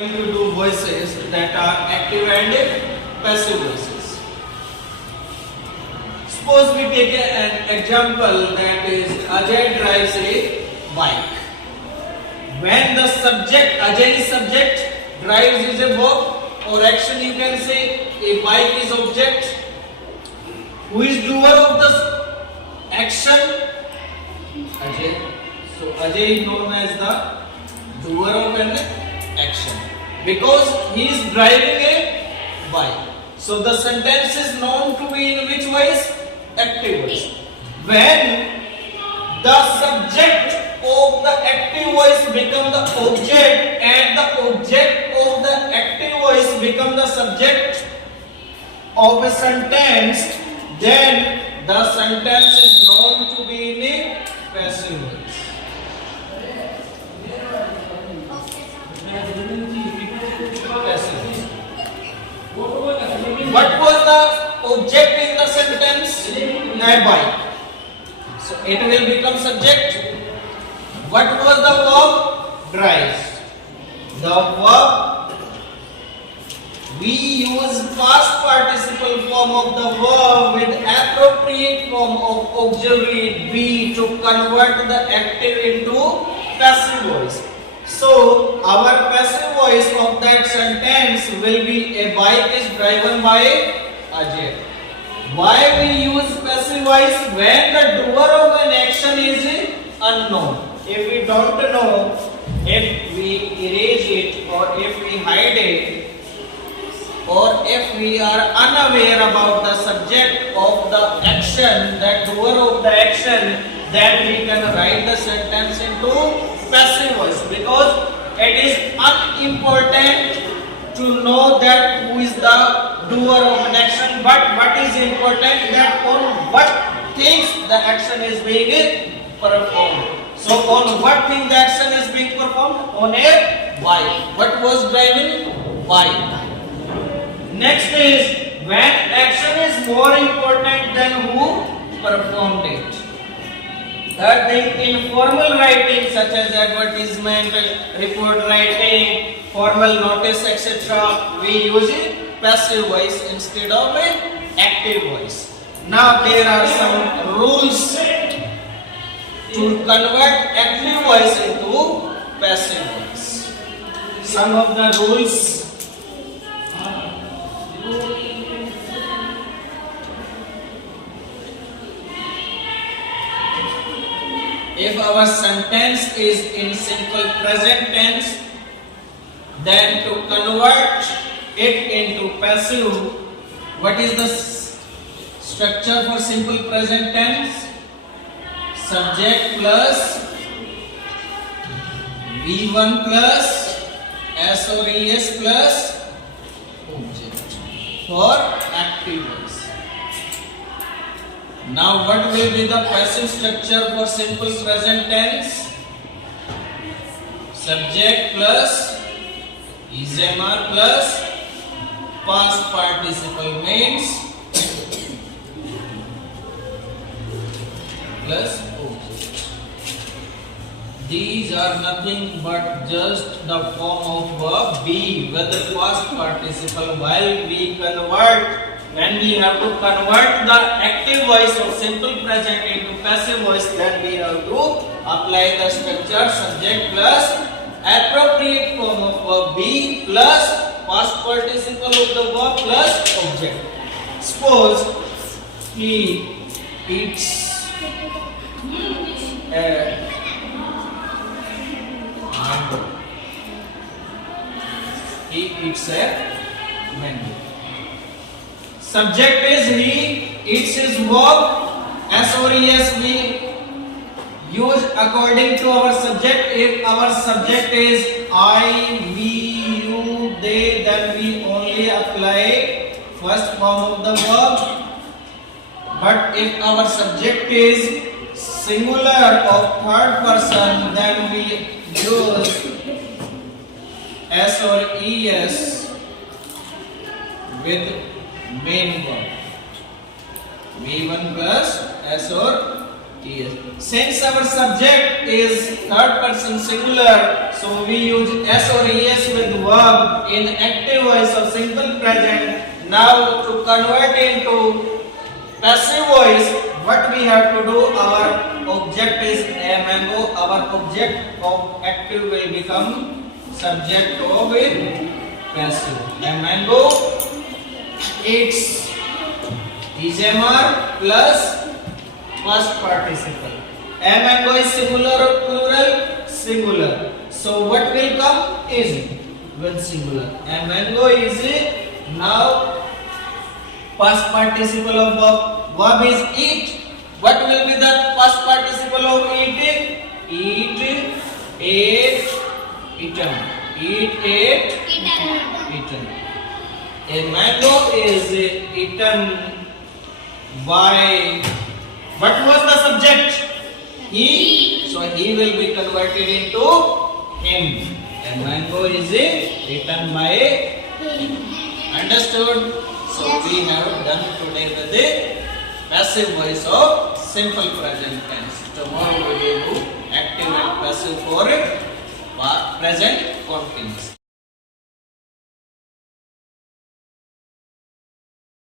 going to do voices that are active and passive voices. Suppose we take an example, that is Ajay drives a bike. When the subject, Ajay is subject, drives is a verb or action, you can say. A bike is object. Who is doer of the action? Ajay. So Ajay is known as the doer of an action because he is driving a bike. So the sentence is known to be in which voice? Active voice. When the subject of the active voice become the object and the object of the active voice become the subject of a sentence, then the sentence is known to be in a passive voice. What was the object in the sentence? A bike. So it will become subject. What was the verb? Drives. The verb, we use past participle form of the verb with appropriate form of auxiliary be to convert the active into passive voice. So our passive voice of that sentence will be a bike is driven by Ajay. Why we use passive voice? When the doer of an action is unknown. If we don't know, if we erase it or if we hide it, or if we are unaware about the subject of the action, that doer of the action, then we can write the sentence into passive voice, because it is unimportant to know that who is the doer of an action, but what is important, that on what things the action is being performed. So on what thing the action is being performed? On a bike. What was driving? Bike. Next is when action is more important than who performed it. Third thing, in formal writing such as advertisement, report writing, formal notice, etc., we use passive voice instead of active voice. Now there are some rules to convert active voice into passive voice. Some of the rules. If our sentence is in simple present tense, then to convert it into passive, what is the structure for simple present tense? Subject plus V1 plus S or ES plus object for active voice. Now what will be the passive structure for simple present tense? Subject plus is-MR plus past participle means plus object. These are nothing but just the form of verb be with the past participle. While we convert, when we have to convert the active voice of simple present into passive voice, then we have to apply the structure subject plus appropriate form of verb be plus past participle of the verb plus object. Suppose he eats a mango. He eats a mango. Subject is he, eats his verb, S or ES we use according to our subject. If our subject is I, we, you, they, then we only apply first form of the verb. But if our subject is singular of third person, then we use S or ES with main verb. V1 plus S or Yes. Since our subject is third person singular, so we use s or es with verb in active voice of simple present. Now to convert into passive voice, what we have to do? Our object is a mango. Our object of active will become subject of passive. A mango eats. Is MR plus past participle. A mango is singular or plural? Singular. So what will come is with singular. A mango is now past participle of verb. Verb is eat. What will be the past participle of eat? Eat, ate, eaten. Eat, ate, eaten. A mango is eaten by, what was the subject? He. So he will be converted into him. A mango is eaten by him. Understood? So we have done today with the passive voice of simple present tense. Tomorrow we will do active and passive for present continuous.